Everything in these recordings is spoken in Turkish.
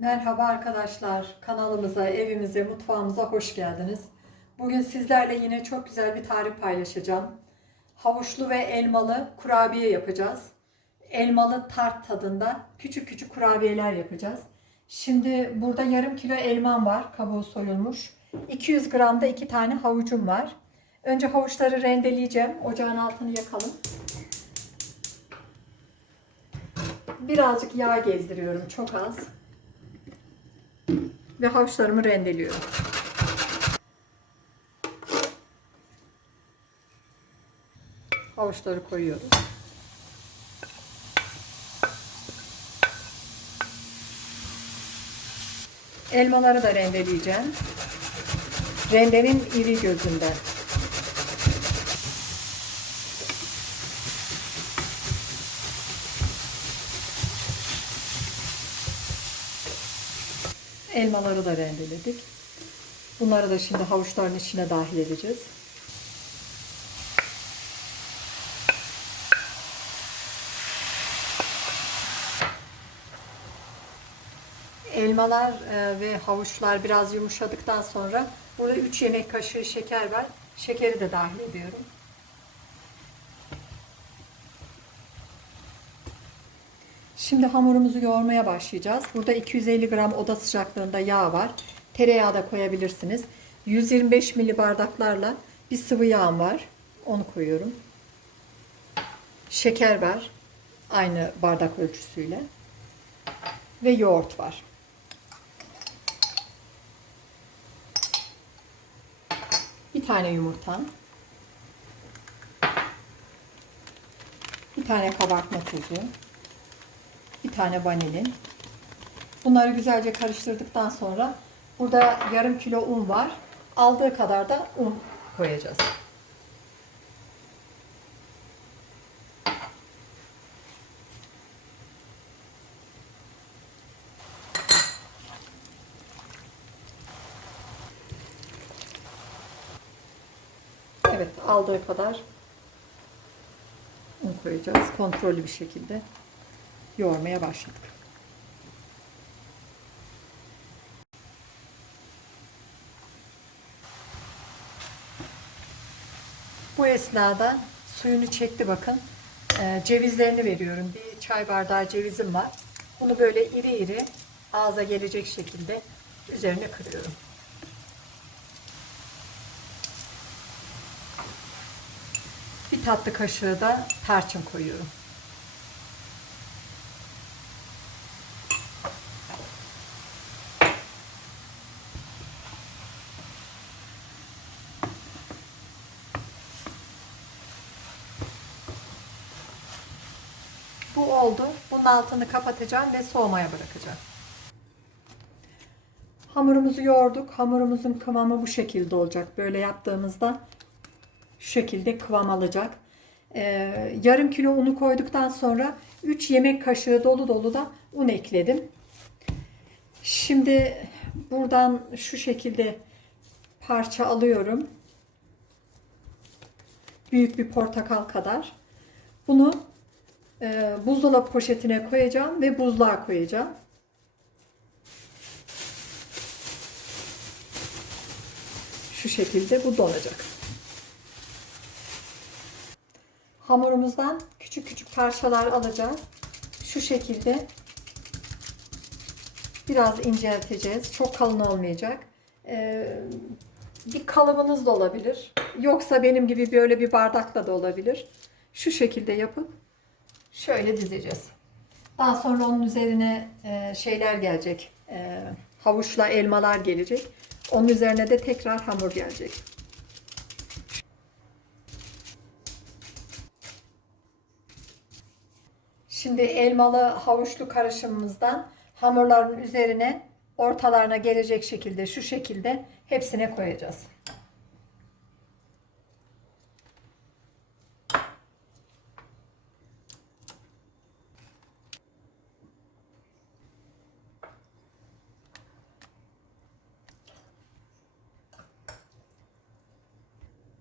Merhaba arkadaşlar. Kanalımıza, evimize, mutfağımıza hoş geldiniz. Bugün sizlerle yine çok güzel bir tarif paylaşacağım. Havuçlu ve elmalı kurabiye yapacağız. Elmalı tart tadında küçük küçük kurabiyeler yapacağız. Şimdi burada yarım kilo elmam var, kabuğu soyulmuş. 200 gram da iki tane havucum var. Önce havuçları rendeleyeceğim. Ocağın altını yakalım. Birazcık yağ gezdiriyorum, çok az ve havuçlarımı rendeliyorum. Havuçları koyuyoruz. Elmaları da rendeleyeceğim. Rendenin iri gözünden. Elmaları da rendeledik. Bunları da şimdi havuçların içine dahil edeceğiz. Elmalar e, ve havuçlar biraz yumuşadıktan sonra burada 3 yemek kaşığı şeker var. Şekeri de dahil ediyorum. Şimdi hamurumuzu yoğurmaya başlayacağız. Burada 250 gram oda sıcaklığında yağ var. Tereyağı da koyabilirsiniz. 125 mili bardaklarla bir sıvı yağım var. Onu koyuyorum. Şeker var. Aynı bardak ölçüsüyle. Ve yoğurt var. Bir tane yumurta. Bir tane kabartma tuzu tane vanilin. Bunları güzelce karıştırdıktan sonra burada yarım kilo un var. Aldığı kadar da un koyacağız. Evet, aldığı kadar un koyacağız. Kontrollü bir şekilde yoğurmaya başladık. Bu esnada suyunu çekti bakın. Ee, cevizlerini veriyorum. Bir çay bardağı cevizim var. Bunu böyle iri iri ağza gelecek şekilde üzerine kırıyorum. Bir tatlı kaşığı da tarçın koyuyorum. Oldu. Bunun altını kapatacağım ve soğumaya bırakacağım. Hamurumuzu yoğurduk. Hamurumuzun kıvamı bu şekilde olacak. Böyle yaptığımızda şu şekilde kıvam alacak. Ee, yarım kilo unu koyduktan sonra 3 yemek kaşığı dolu dolu da un ekledim. Şimdi buradan şu şekilde parça alıyorum. Büyük bir portakal kadar. Bunu e, buzdolabı poşetine koyacağım ve buzluğa koyacağım. Şu şekilde bu donacak. Hamurumuzdan küçük küçük parçalar alacağız. Şu şekilde biraz incelteceğiz. Çok kalın olmayacak. Ee, bir kalıbınız da olabilir. Yoksa benim gibi böyle bir bardakla da olabilir. Şu şekilde yapıp şöyle dizeceğiz. Daha sonra onun üzerine e, şeyler gelecek. E, havuçla elmalar gelecek. Onun üzerine de tekrar hamur gelecek. Şimdi elmalı havuçlu karışımımızdan hamurların üzerine ortalarına gelecek şekilde şu şekilde hepsine koyacağız.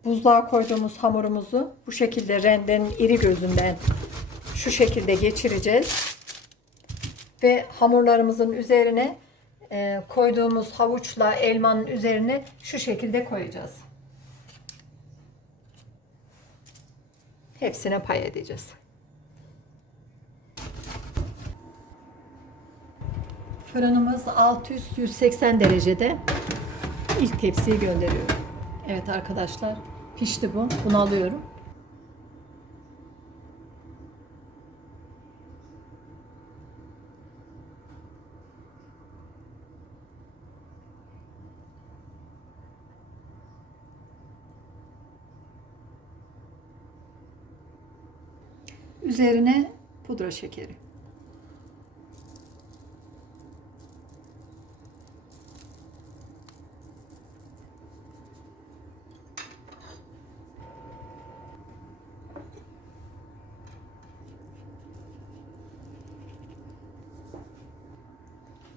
Buzluğa koyduğumuz hamurumuzu bu şekilde rendenin iri gözünden şu şekilde geçireceğiz. Ve hamurlarımızın üzerine e, koyduğumuz havuçla elmanın üzerine şu şekilde koyacağız. Hepsine pay edeceğiz. Fırınımız alt üst 180 derecede. İlk tepsiyi gönderiyorum. Evet arkadaşlar pişti bu. Bunu alıyorum. Üzerine pudra şekeri.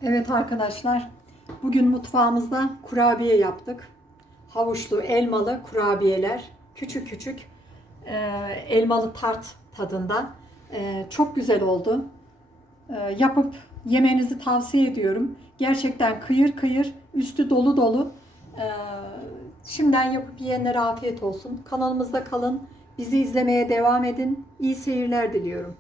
Evet arkadaşlar, bugün mutfağımızda kurabiye yaptık. Havuçlu, elmalı kurabiyeler, küçük küçük e, elmalı tart tadında. E, çok güzel oldu. E, yapıp yemenizi tavsiye ediyorum. Gerçekten kıyır kıyır, üstü dolu dolu. E, şimdiden yapıp yiyenlere afiyet olsun. Kanalımızda kalın. Bizi izlemeye devam edin. İyi seyirler diliyorum.